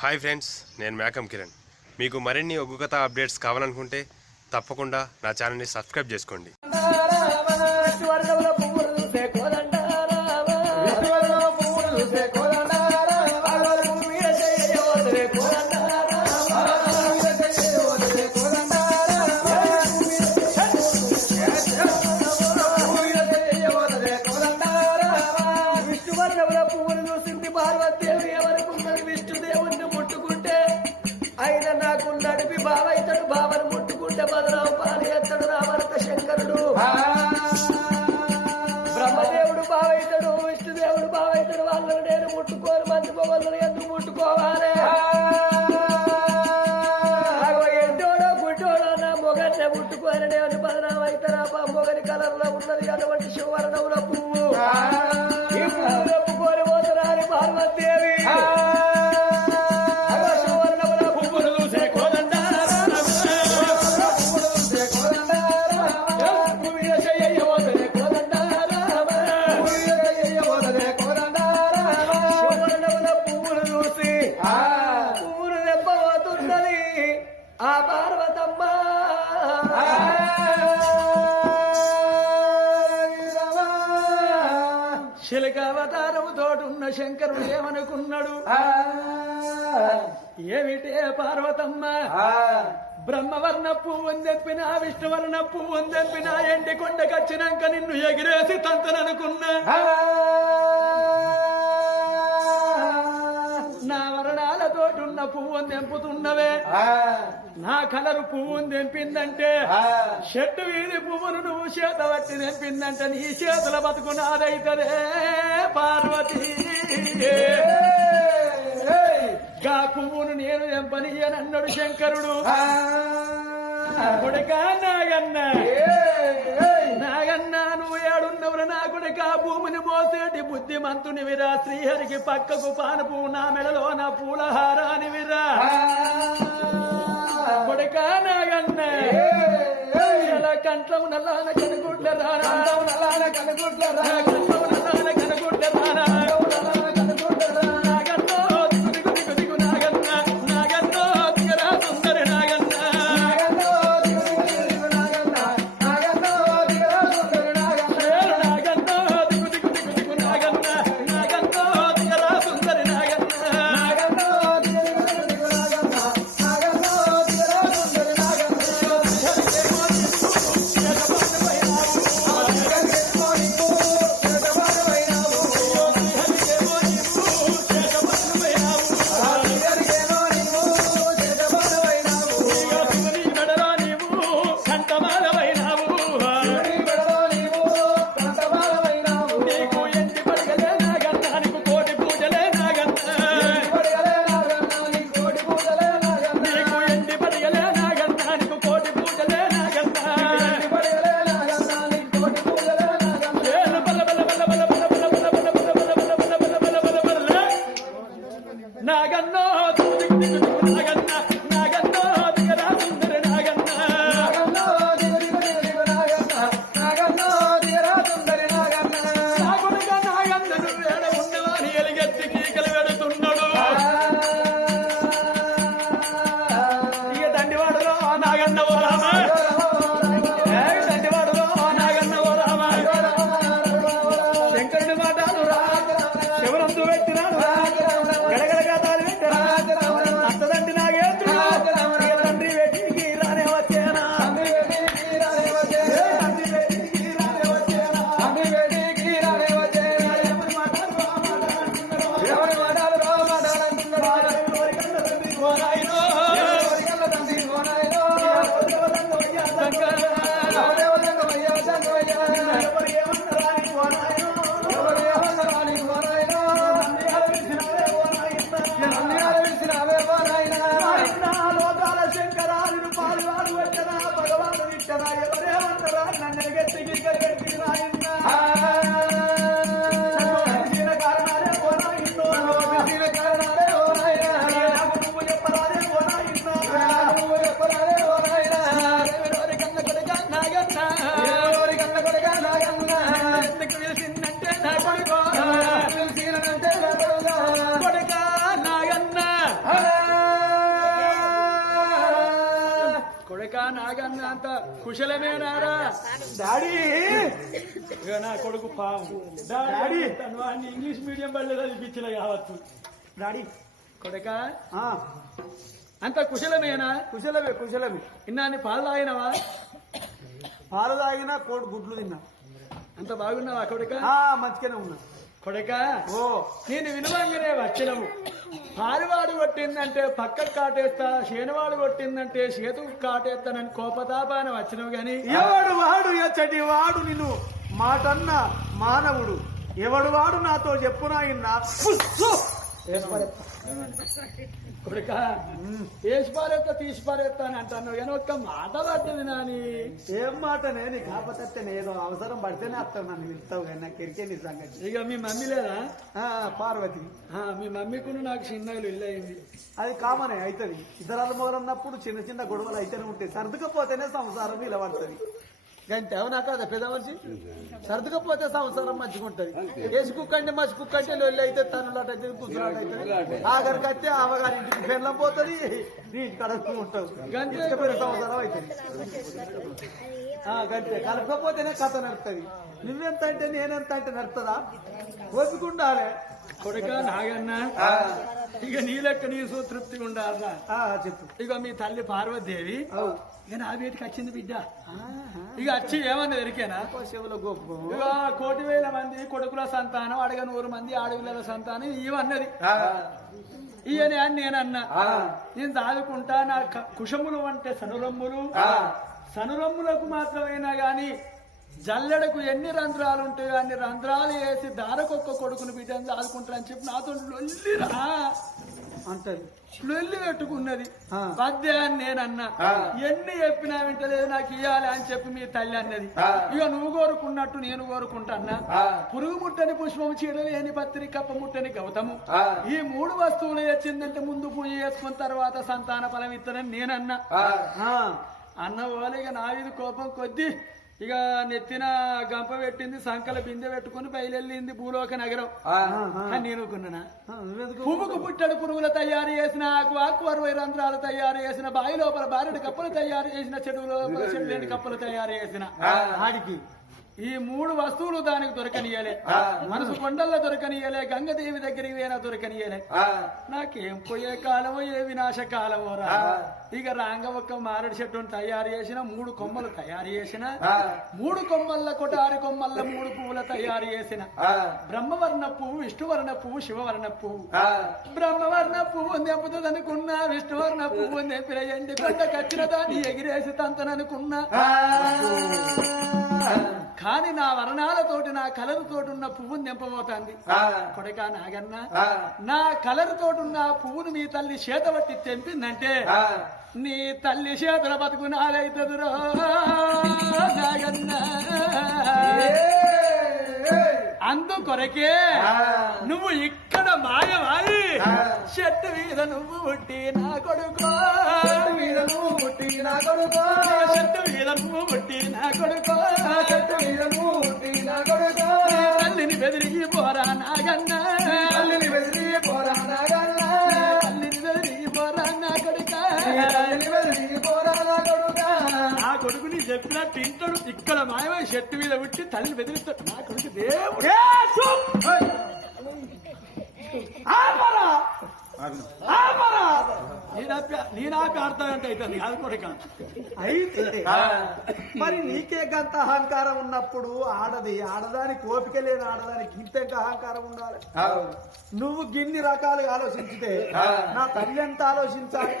Hi friends, నేను మేకం కిరణ్. మీకు మరిన్ని ఒగ్గు కథ అప్డేట్స్ కావాలనుకుంటే తప్పకుండా నా ఛానల్ని సబ్స్క్రైబ్ చేసుకోండి. బావను ముట్టుకుంటే బదరావు పాలు ఎత్తడు నా భరత శంకరుడు. బ్రహ్మదేవుడు బావైతాడు, విష్ణుదేవుడు బావైతాడు. వాళ్ళని నేను ముట్టుకోను, మంచి మొగలను ఎందుకు ముట్టుకోవాలి? ఎండోడో గుడ్డోడో నా మొగన్నే ముట్టుకోని నేను బదరావు అవుతారా? మొగని కలర్ లో ఉన్నది అటువంటి శివవర్ణంలో పువ్వు. ఈ పువ్వు ఒప్పుకొని పోతున్నా అని పార్వతీదేవి ఆ పార్వతమ్మ శిలకావతారము తోటున్న శంకరుడు ఏమనుకున్నాడు? ఏమిటే పార్వతమ్మ, బ్రహ్మవర్ణ పువ్వుని తెప్పిన విష్ణువర్ణ పువ్వుని తెప్పిన ఎండి కొండకొచ్చినాక నిన్ను ఎగిరేసి తంతననుకున్నా. నా వర్ణాలతోటున్న పువ్వుని తెంపుతున్నవే, నా కలరు పువ్వుని తెంపిందంటే చెట్టు వీధి పువ్వును నువ్వు చేత పట్టి తెంపిందంటే నీ చేతుల బతుకు నాదైతదే పార్వతి. గా పువ్వును నేను తెంపనీయనన్నాడు శంకరుడు. కొడుకా నాగన్న, నాగన్నా నువ్వు ఏడున్నవురా నా కొడుక? భూమిని మోసేటి బుద్ధిమంతుని విరా, శ్రీహరికి పక్కకు పానుపు నా మెడలో నా పూలహారాని విరా. కొడుక నాగన్న కంఠం నల్లాన కనుగుడ్ల రానా, నల్లాన కనుగుడ్ల రానా, నల్లాన కనుగుడ్ల రానా. కొడుకా నాగన్న నాగన్న అంత కుశలమేనారా డాడీ ఇక నా కొడుకు పాము డాడీ తను అన్ని ఇంగ్లీష్ మీడియం బళ్ళు చదివించిన కావచ్చు డాడీ కొడుక ఆ, అంత కుశలమేనా కుశలమే కుశలమే. ఇన్నాన్ని పాలు తాగినవా పాలు తాగినా కోడి గుడ్లు తిన్నా. అంత బాగున్నావా కొడుక మంచిగానే ఉన్నా. కొడుక ఓ నేను వినువంగానే వచ్చినవు పాలువాడు కొట్టిందంటే పక్కకు కాటేస్తా శేనువాడు కొట్టిందంటే చేతుకు కాటేస్తానని కోపతాపాన వచ్చినవు గాని ఎవడు వాడు ఎచ్చటి వాడు నిన్ను మాటన్న మానవుడు ఎవడు వాడు నాతో చెప్పునా ఇన్నా కొడుక వేసి పారేస్తా తీసి పారేస్తా అని అంటాను కానీ ఒక్క మాట పడ్డది నాని ఏం మాటనే నీ కాకపోతే ఏదో అవసరం పడితేనే వస్తావు నన్ను పిలుస్తావు కానీ నాకు ఎరికే నీ సంగతి. ఇక మీ మమ్మీ లేదా పార్వతి మీ మమ్మీకు నాకు చిన్నలు ఇల్లు అయింది అది కామనే అవుతుంది. ఇతరాలు మొదలన్నప్పుడు చిన్న చిన్న గొడవలు అయితేనే ఉంటాయి. సర్దుకపోతేనే సంసారం ఇలా పడుతుంది. గంటే అవునా కదా పెద్ద మనిషి సర్దుకపోతే సంసారం మంచిగా ఉంటది. వేసి కుక్కంటే మసి కుక్కంటే లొల్లి అయితే తనులాట అయితే కూతురాట అవుతుంది. ఆఖరికి అయితే అవగారి ఇంటికి పెళ్ళం పోతుంది నీటికి కడుపుతూ ఉంటావు. గంటే సంసారం అవుతుంది. గంటే కలపకపోతేనే కథ నడుతుంది. నువ్వెంత అంటే నేనెంత అంటే నడుతుందా ఒప్పుకుండాలే కొడుక నాగన్న ఇక నీ లెక్క నీ తృప్తిగా ఉండాలరా చెప్పు. ఇక మీ తల్లి పార్వతీదేవి ఇక నా వీటికి వచ్చింది బిడ్డ ఇక వచ్చి ఏమన్నా ఎరికేనా చెవులో గోపు ఇక 1,000,000 మంది కొడుకుల సంతానం అడగ 100 మంది ఆడపిల్లల సంతానం ఇవన్నది ఇయనే అని నేనన్నా నేను దాదుకుంటా నా కుశములు అంటే సనురమ్ములు సనురమ్ములకు మాత్రమైనా గాని జల్లెడకు ఎన్ని రంధ్రాలు ఉంటాయో అన్ని రంధ్రాలు వేసి దారకొక్క కొడుకుని బిడ్డని దాదుకుంటారని చెప్పి నాతో లొల్లిరా అంటది లొల్లి పెట్టుకున్నది పద్దే అని నేనన్నా ఎన్ని చెప్పినా వింటలేదు నాకు ఇయ్యాలి అని చెప్పి మీ తల్లి అన్నది. ఇక నువ్వు కోరుకున్నట్టు నేను కోరుకుంటాన్నా పురుగు ముట్టని పుష్పము చీడలేని పత్రి కప్ప ముట్టని గౌతము ఈ 3 వస్తువులు తెచ్చిందంటే ముందు పూజ చేసుకున్న తర్వాత సంతాన ఫలం ఇస్తానని నేనన్నా అన్న పోలే ఇక నా ఇది కోపం కొద్ది ఇక నెత్తిన గంప పెట్టింది సంకల బిందె పెట్టుకుని బయలుదేరింది భూలోక నగరం అని నేనుకున్నానా పువ్వుకు పుట్టడు పురుగులు తయారు చేసిన ఆకు 60 రంధ్రాలు తయారు చేసిన బావి లోపల బారెడు కప్పలు తయారు చేసిన చెడు లోపల చెట్లేని కప్పలు తయారు చేసిన ఆడికి ఈ 3 వస్తువులు దానికి దొరకనియలే మనసు కొండల్లో దొరకనియలే గంగదేవి దగ్గరికి పోయినా దొరకనియలే నాకేం పోయే కాలమో ఏ వినాశ కాలమో రా ఇక రాంగ ఒక్క మారడి చెట్టును తయారు చేసిన 3 కొమ్మలు తయారు చేసిన 3 కొమ్మల్ల కొటారి కొమ్మల్ల 3 పువ్వుల తయారు చేసిన బ్రహ్మవర్ణ పువ్వు విష్ణువర్ణ పువ్వు శివవర్ణ పువ్వు బ్రహ్మవర్ణ పువ్వు తెంపుతుంది అనుకున్నా విష్ణువర్ణ పువ్వు తెంపిన ఎండి కొండ కచ్చిన దాన్ని ఎగిరేసి తంతననుకున్నా కానీ నా వర్ణాలతోటి నా కలర్ తోటి ఉన్న పువ్వును నింపబోతాంది కొడక నాగన్న నా కలర్ తోటి ఉన్న పువ్వును మీ తల్లి చేతబట్టి తెంపిందంటే నీ తల్లి చేతుల బతుకు నాలైతదురో నాగన్న అందుకొరకే నువ్వు ఇక్కడ మాయమాయి చెట్టు మీద నువ్వు పుట్టి నా కొడుకో మీద నువ్వు పుట్టి నా కొడుకో చెట్టు మీద నువ్వు పుట్టి నా కొడుకో చెట్టు మీద నువ్వు పుట్టి నా కొడుకో తల్లిని బెదిరి పోరా నాగన్న తల్లిని బెదిరి పోరా నాగన్న తల్లిని బెదిరి పోరా నా కొడుక తల్లిని బెదిరి పోరా నా కొడుక నా కొడుకుని చెప్పినట్టు ఇంటాడు ఇక్కడ మాయమై చెట్టు మీద పుట్టి తల్లిని బెదిరిస్తాడు నా కొడుకు దేవుడు నీనాపి ఆడతానంటే అవుతుంది అది కూడా అయితే మరి నీకే గంత అహంకారం ఉన్నప్పుడు ఆడదానికి ఓపిక లేని ఆడదానికి ఇంత అహంకారం ఉండాలి. నువ్వు గిన్ని రకాలుగా ఆలోచించితే నా తల్లి ఎంత ఆలోచించాలి.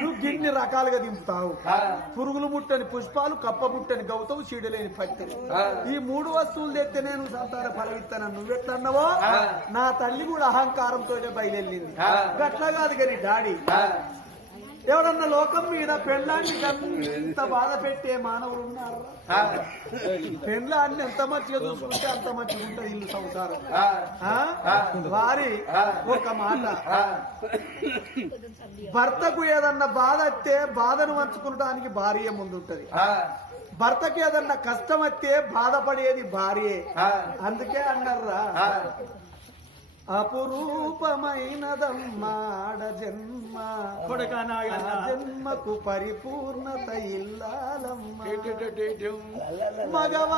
నువ్వు గిన్ని రకాలుగా దింపుతావు. పురుగులు ముట్టని పుష్పాలు కప్ప ముట్టని గౌతము చీడలేని పత్తి ఈ 3 వస్తువులు తెస్తే నేను సంతాన ఫలమిస్తాను నువ్వెట్లన్నావో నా తల్లి కూడా అహంకారంతోనే బయలుదేరింది. గట్లా కాదు కానీ డాడీ ఎవడన్నా లోకం మీద పెళ్ళాన్ని ఎంత బాధ పెట్టే మానవులు ఉన్నారు. పెళ్ళాన్ని ఎంత మంచిగా చూసుకుంటే అంత మంచిగా ఉంటుంది ఇల్లు సంసారం. వారి ఒక మాట భర్తకు ఏదన్నా బాధ వస్తే బాధను పంచుకోవడానికి భార్య ముందుంటది. భర్తకి ఏదన్నా కష్టం వస్తే బాధపడేది భార్యే. అందుకే అన్నారా అపురూపమైనదమ్మాడ జన్మ కొడుకా నా నాగన్న జన్మకు పరిపూర్ణత ఇల్లాలమ్మ టిటిటిటిటిం. మగవా